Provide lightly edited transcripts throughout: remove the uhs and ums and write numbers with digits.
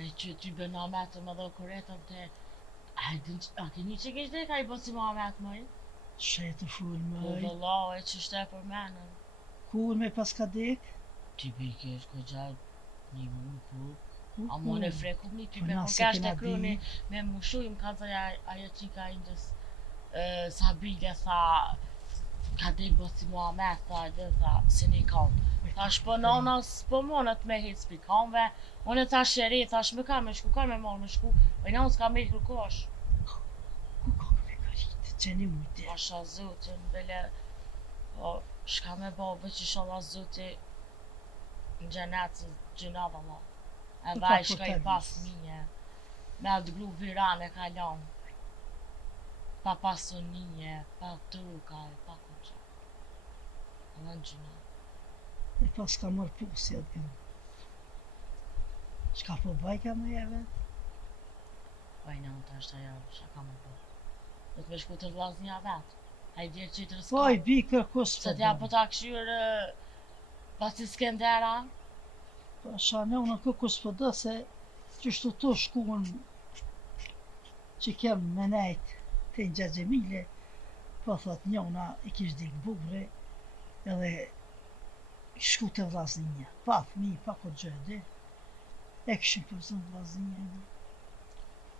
E që ty bëna me të më dhe kuretëm të... A keni që kishtë dhe ka i bësi Muhammed mëj? Shetë full Po mëj. vëlla e që shte për menën. Kur me pas ka dek? Ty bëjkesh ko gjatë një mund ku. A Ku? më në freku mi ty Po be na ko se kesh kena të kryni di. me mushu im ka zëja ajo që ka indës Sabile tha ka dhe i bësi Muhammed tha edhe tha si një kanë. Thash po nana s'po monët me hitë s'pikanve, unë e thash sheri, thash me ka me shku, ka me marrë me shku, po nana s'ka me i kërkosh. Ku ka me karitë, që një mujtë? Pasha zotin, bele, po, shka me bo, veç i shala zoti në gjenet se gjuna dhe ma. E Po vaj ka shka i portalis. pas minje, me atë glu viran e kalon. Pa pasoninje, pa turka, pa kuqa. E në gjuna. E pas ka mërë pusja të gëmë. Shka po bajka me jeve? Po i nënë të është ajo, shka me bo. Do të me shku të vllaznja vetë. A i djerë qitër Po i s'ka. bi kërkus Se për t'ja dëmë. po ta këshyrë pasi Skendera. Po shane unë kërkus për dë se qështu të shkuën që kem me nejt të një gjagjemile, po thot njona i kish dik burre edhe shku të vllaznja. Pa fmi, pa ko gjëdi. E këshim përzon vllaznja.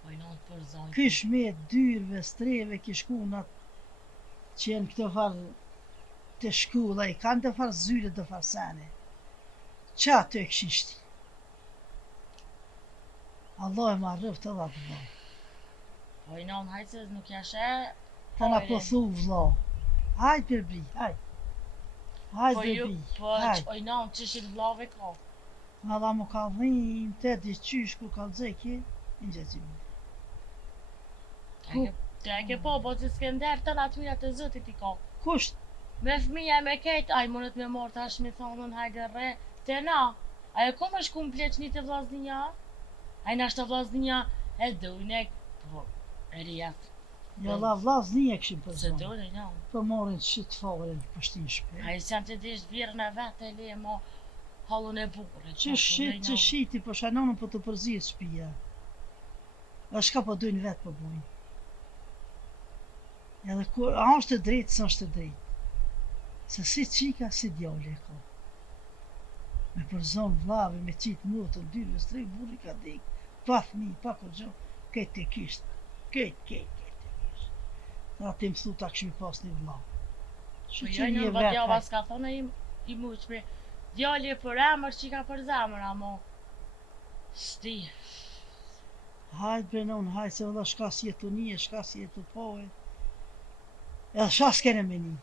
Po i nënë të përzojnë. Kish me dyrve, streve, kish kunat që jenë këtë farë të shkulla, i kanë të farë zyre të farë sene. Qa të e këshin shti? Allah e ma rëftë edhe atë vlo. Po i nënë hajtë se nuk jashe. Ta na po thu vlo. Hajt për bri, hajt. Hajt Po për ju, bri, po hajt. o i nënë qëshin vlove ka. Alla mu ka dhim, të di qysh ku ka dzeki, në gjëgjimi. Te e ke po, po si Skender të natë mirat e zëtit i ka. Kusht? Me fëmija me kejt, a i mundet me morë tash me thonën hajde re, te na. A e ku me shku më pleqni të vllaznija? A i nashtë të vllaznija e dujne, po, e rjef. Ja la vlazni e këshim Se përzon. dujne, ja. Po morin shqit fare në pështin shpe. A i sen të dish virën e vetë e le mo halun e burë. Që shiti, po shanonën po të përzirë shpia. A shka po dujnë vetë po bujnë. Edhe kur, a është të drejtë, së është të drejtë. Se si qika, si djale ka. Me përzon vlave, me qitë mutën, dyrë, strej, burri ka dekë. Pa fmi, pa ko gjo, këtë të kishtë. Këtë të kishtë. Dhe atë më thu ta këshmi pas një vla. Po jo në vadjava s'ka thonë i muqme. Djali e për emër që i ka për zemër, amo. Shti. Hajtë brenon, hajtë se vëlla shka si jetu një, shka si jetu poe. Edhe shka s'kene me një.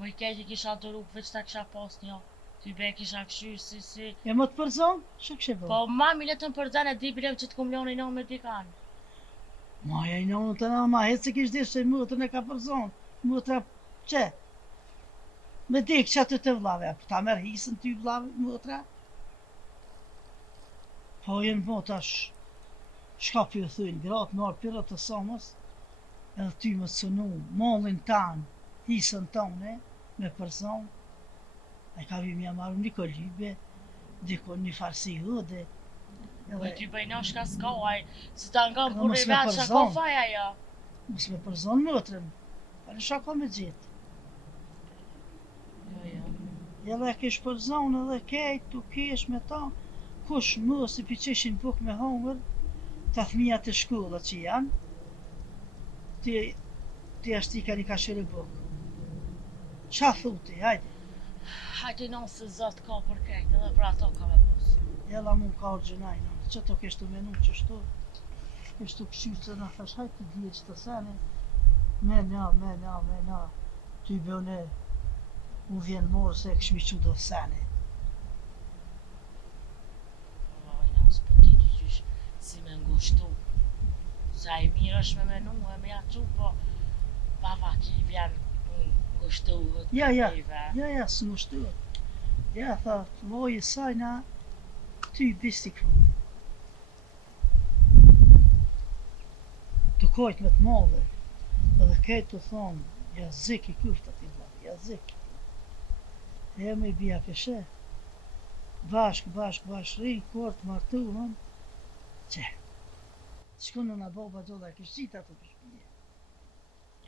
Më i keq i kisha të rrugë, veç ta kisha pas një. Ty be kisha këshyrë si. E më të përzon, shë kështë e bërë? Po mami le të më përzën e di bilem që të kumlon i në me dikan. Maja i nënë të nënë, ma hetë se kishtë dishtë se mëtën e ka përzon. Mëtra, që? Me dikë që atë të vlave, ta merë hisën ty vlave, mëtra? Po jenë më tash, shka për ju thujnë, gratë në arë pyrët të somës, edhe ty më të sunu, mollin tanë, hisën tone, me përzon. E ka vim jam marrë një kolybe, dikon një farsi hëde. Po ty bëjnë shka s'ka, aj, se ta nga Edhe më mos burri me vetë, shka përzon. ka faja ja. Mos me përzon mëtërën, pa në shaka me gjithë. Jo. Edhe kish përzon edhe kejt, tu kish me ta, kush më si pi qeshin buk me hongër, ta thmija të shkolla që janë, ti ashtë i ka një kashire buk. Qa thuti, hajde, Hajde në se zot ka për kejt, edhe për ato ka me pos. jella mu ka orgjënajnë, që to kishtu menu qështu, kishtu këshyrë që në thash, hajde të dhije që të sene, me na, ty bëne, u vjen morë se këshmi që do sene. Oj, në s'po ti të qysh si me ngushtu. Sa i mirë është me menu, e me jaqu, po bava ki vjen ngushtu hëtë Ja, së ngushtuat. Ja, tha, lojë sajna, ty bisti këmë. Të kojt me të modhe, edhe kejt të thonë, ja zik i kuftat i bërë, ja zik. E me i bia këshe, bashk, rinë, kort, martuhën, Që? Shkon në baba do dhe kështë qitë ato për shpije.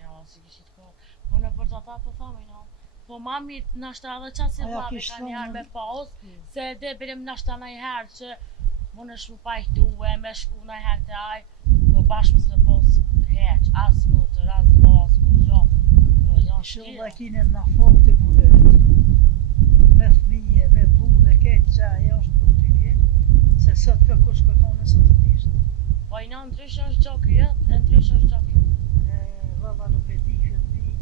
Ja, si kishit ko. Po në për ata po thamë no. Po mami nashta edhe çast si Aja vllave kish kanë janë thonë- me pauz, se e dhe bilim nashta ndonjëherë që më në shmu pajtue me shku ndonjëherë te aj, po bashkë mos në pos heq, as mutër, as bo, as kur gjo. Po janë Shilla shtira. kine në fok të buhet. Me fëmije, me burë, këtë që ajo është për ty vje, se sot kërkush kërkone sot të tishtë. Po i në ndryshë është gjo kjo jetë, e ndryshë është gjo kjo. Valla nuk e di këtë di,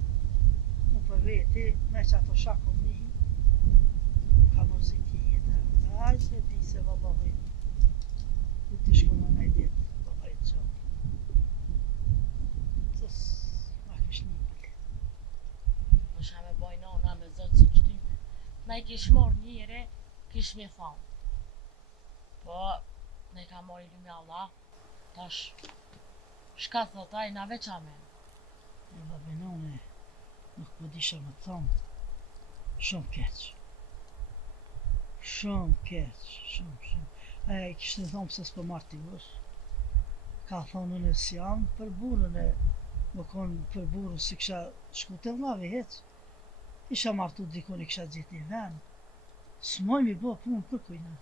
mu për veti, me që ato shako mi, ka muziki jetë. Aj se di se vallahi, ku ti shkon në ditë, vallahi të qotë. Sës, ma kish një pëllë. Më shë me boj nona me zotë së qëtyme. Na i kish mor njëre, kish me thonë. Po, ne ka mori lume Allah, tash, shka thot aj, na veç amen. Edhe benone, nuk po disha me thonë, shumë keq. Shumë keq, shumë. Aja i kishtë në thonë pëse s'po marrë t'i vësh. Ka thonë unë si jam për burën e, më konë për burën si kisha shku të vlavi heq. Isha martu dikun i kisha gjithë një ven. S'moj mi bo punë për kujna.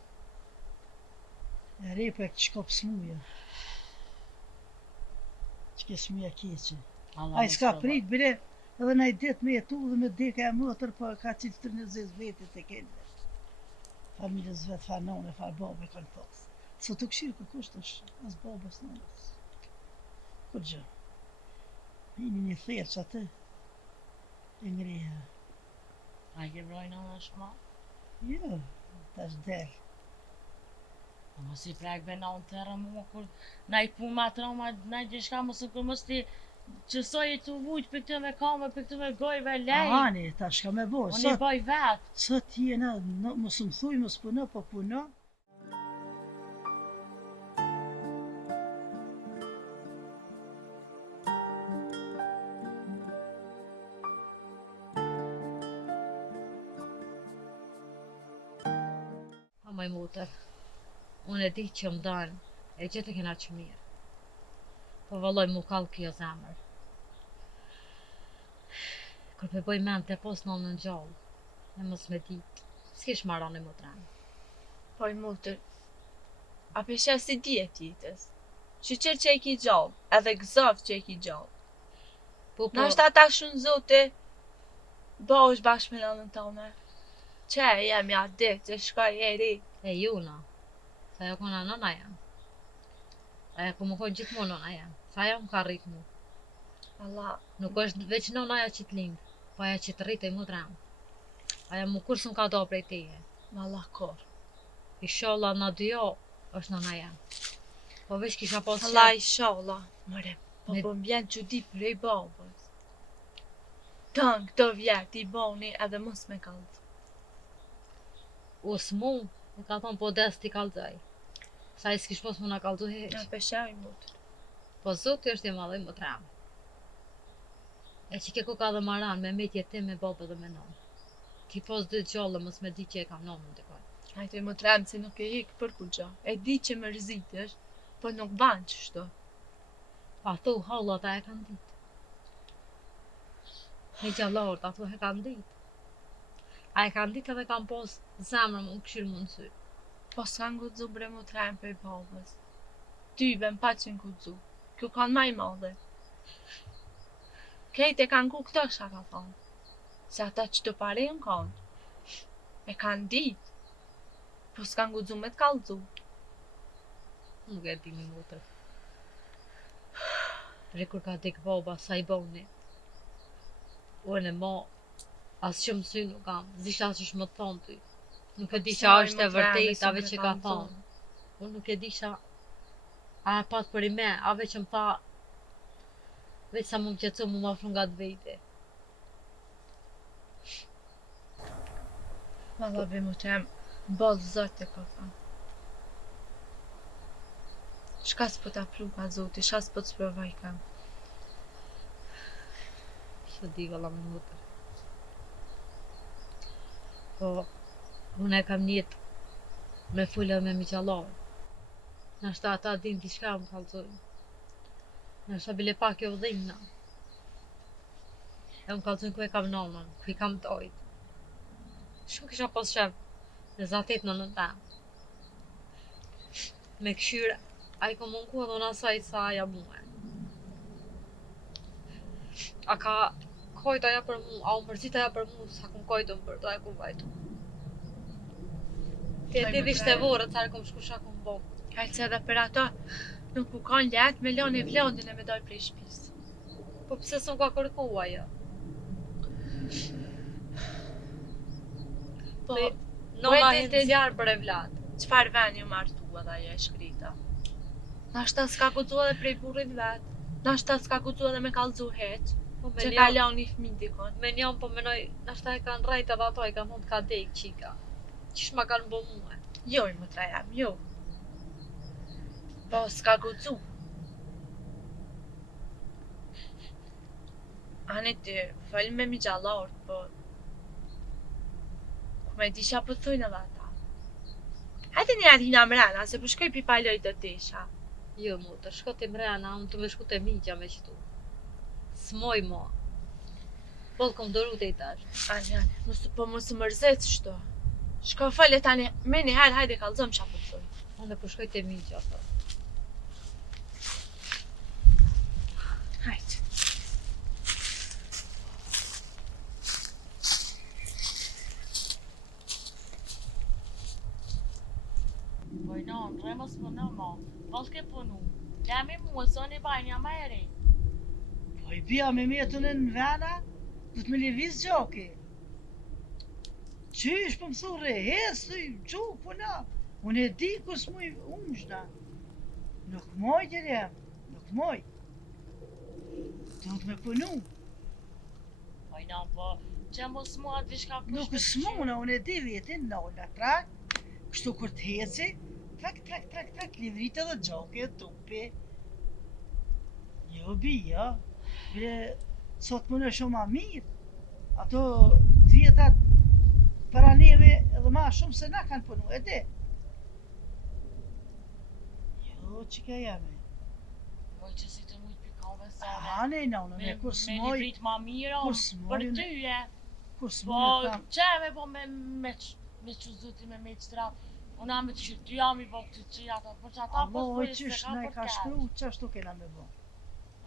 E repe e këtë shkop smuja. Që ke smuja keqe. Allah Ai mos s'ka provo. prit bile edhe na i det me jetu dhe me deka e mëtër, po ka qitë të në zezë vetit e kende. Familjes vetë, fa none, fa babe kanë pas. Së të këshirë kërkusht është, as babes nonës. Kur gjë. Hini një therë që atë, e ngriha. A ke broj nona shma? Jo, tash del. Po mos i prek be na unë tërë mua kur na i pun ma trauma, na i gjeshka mos kur mos ti qësoj i të vujt për këtë me kame, për këtë me gojve lej. Ahani, tash ka me bo. Unë i boj vetë. Sot jena, mos më thuj, mos puno, po puno. A moj mutër, unë e di që më danë, e gjithë e kena që mirë. Po vëlloj mu kallë kjo zemër. Kër për bëj men të pos në në gjallë, e mos me ditë, s'kish marrani mu të remë. Po i mutër, a pesha si djetë jetës? Që e ki gjallë, edhe gëzov që e ki gjallë. Po, Në është ata shumë zote, bo është bashkë me nënën tome. Që jam ja ditë, që shkoj e ri. e juna, sa jo kona nëna jam. E ku më konë gjithmonë nëna jam, sa jo më ka rritë mu. Allah, Nuk është veç nëna aja që t'lindë, po aja që të rritë e mu të remë. Aja mu kur s'm ka do prej teje. më Allah kor. Inshallah na dy jo është nëna jam. Po veç kisha pas Allah i sholla, mëre, po Me- po m'vjen që di për e babës. Tënë këto vjetë i boni edhe mos me kallë. Usmu, e ka thonë po des t'i kalzaj. Sa i s'kish pos mu na kalzu Në heq. pesha i mutër. Po zoti është i madhe më të ramë. E që ke ku ka dhe maran me metje tim me babë dhe me nonë. Ti pos dy gjallë mos me di që e kam nonën të kojnë. Hajtë i më tremë se nuk e hikë për kur gjo. E di që më rëzitësh, po nuk banë që shto. Pa thu hallat a e kanë ditë. Me gjallarët ato e kanë ditë. A e kanë ditë edhe kanë pos zemrë më këshirë mundësy. Po s'kan guxu bre mu tremë për babës. Ty ben pa që në guxu. Kjo kanë maj madhe. Kejt e kanë ku këto shka ka thonë. Se ata që të pare në kanë. E kanë ditë. Po s'kan guxu me t'kallëzu. Nuk e di mi mutër. Re kur ka dik baba sa i boni. Unë e mo, as që mësy nuk kam, zisha që shmë të thonë ty. Nuk e di që është e vërtet, ave që ka thonë. Unë nuk e di që a e pat për i me, ave që më tha, veç sa më qetësu më ma fru nga të vejti. Valla be mu tremë, bolë zote ka thonë. Shka s'po t'a pru ka zoti, shka s'po t'sprovaj kam. Që di valla me mutër. Po, unë e kam njët me fulla me miqallarë. Nashta ata din diçka më kallzojnë. Nashta bile pak jo dhimna. E më kallzojnë ku e kam nonën, ku i kam tojt. Shumë kisha pas shef në zatet në ta. Me këshyre, a i ka mungu edhe unë asaj sa aja muhe. A ka kojt aja për mu, a u mërzit aja për mu, sa kum kojtën për to, a kum vajtu. Ti e di vishte vorë, të arë kom shku shakum bo. Hajtë se edhe për ato nuk u kanë let me lone vlondin e me dojë prej shpis. Po pse s'm ka kërku ajo? Po, Nona e hin ditë- zjarë për e vlad. qfar ven ju martu edhe ajo e shkrita. Nashta s'ka guxu edhe prej burrit vet. Nashta s'ka guxu edhe me kallzu heq. Po me Që njo, ka lanë një fëmijë dikon. me njo po menoj, nashta e kanë rajt edhe ato, i kanë mund ka dek qika. Qish ma kanë bo muhe? Jo, i më tra jam, jo. Po, s'ka guxu. Ani ty, fëll me mi gjallort, po... Ku me disha po thujnë edhe ata. Hajde një atë hina mrena, se po shkoj pi paloj të tisha. Jo mu, të shko të mrena, unë të me shku të migja me qëtu. S'moj mo. Bollë kom doru të i tash. Ani, mos më mërzet shto. Shko falle tani, me një herë, hajde kallzom qa po thujnë. Unë po shkoj të migja, po. Hajde. Po i non, rëmës për në mo. Valë ke punu. Lemi mu, së një bajnja me eri. Po i bia me metën e në vena, du të me leviz gjoki. Qysh po më thurre, hesë, gjok, po na. Unë e di kus muj umshna. Nuk moj gjerem, nuk moj. Du të me punu. Po i non, po që mos mua të vishka kush Nuk s'muna, unë e di vetin, në ulla trak, kështu kur të heci, trak, livrit edhe gjoke, tupi. Jo, bia, bile, sot më në shumë ma mirë. Ato të vjetat para neve edhe ma shumë se na kanë punu, e di. Jo, që ka jame. Moj që si të mujt pikove sa Hane, në unë, me kur me s'moj, livrit ma mira, kur s'moj, për unë- ty e. kur Po, s'moj e tham, që e me po me që zuti me qëtrat. Unë am me të qyty jam i bo këtë që ata, për që ata po Allah, s'pojë se qysh ka na i për ka keq. shkru, qashtu kena me bo.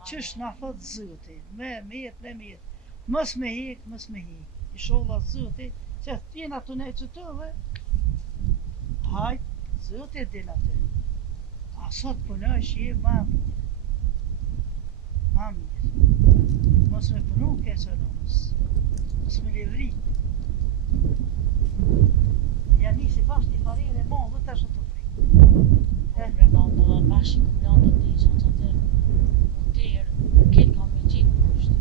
Qysh na thot zëti, me mirë, mos me hik, Inshallah zëti, që t'jena të ne që të dhe, hajt, zëti e din atë. A sot punësh je ma mirë. Ma mirë. Mos me punu keqë nëmës. Mos me livrit. Ja nisi bashkë një farire e bon, dhe tash të fri. Bre, non, do dhe bashkë i kumlon të ti që të tirë, këtë kam i qitë kështë.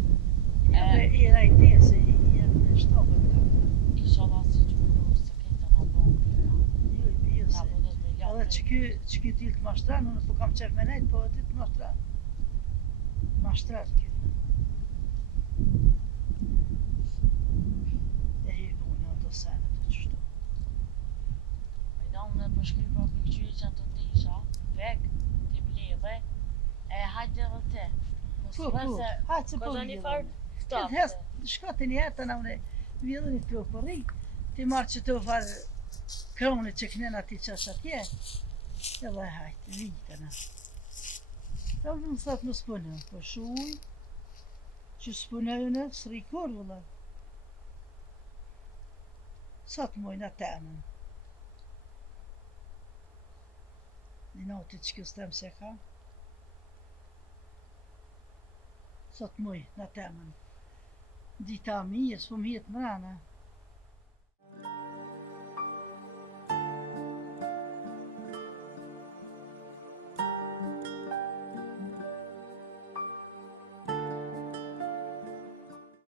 Era i te se janë në shtopën ka. Inshallah si që përru se këtë të në bon kërra. Jo i bjo Na se. po do të me Edhe që ky t'il të mashtran, unë s'po kam qef me nejt, po ti të mashtran. Mashtran kjo. E hi ku unë ato sene të qështu. E na unë për shkry për këqyri që të tisha, vek, ti mledhe, e hajde dhe te. Mos Po, vë po, se, hajtë se po këzo një vjedhën. farë Këtë stafte. hes, shka të një herë të na unë vjedhën i të përri, ti marrë që të farë kronit që kënen ati që është atje, edhe hajtë, vijtë na. Ja më thot më s'punën, po shuj, që s'punën s'ri kur vëlla. Sa të mojnë atenën. Një noti që kjo s'tem se ka. Sa të mojnë atenën. Dita mirë, s'po më jetë mrana.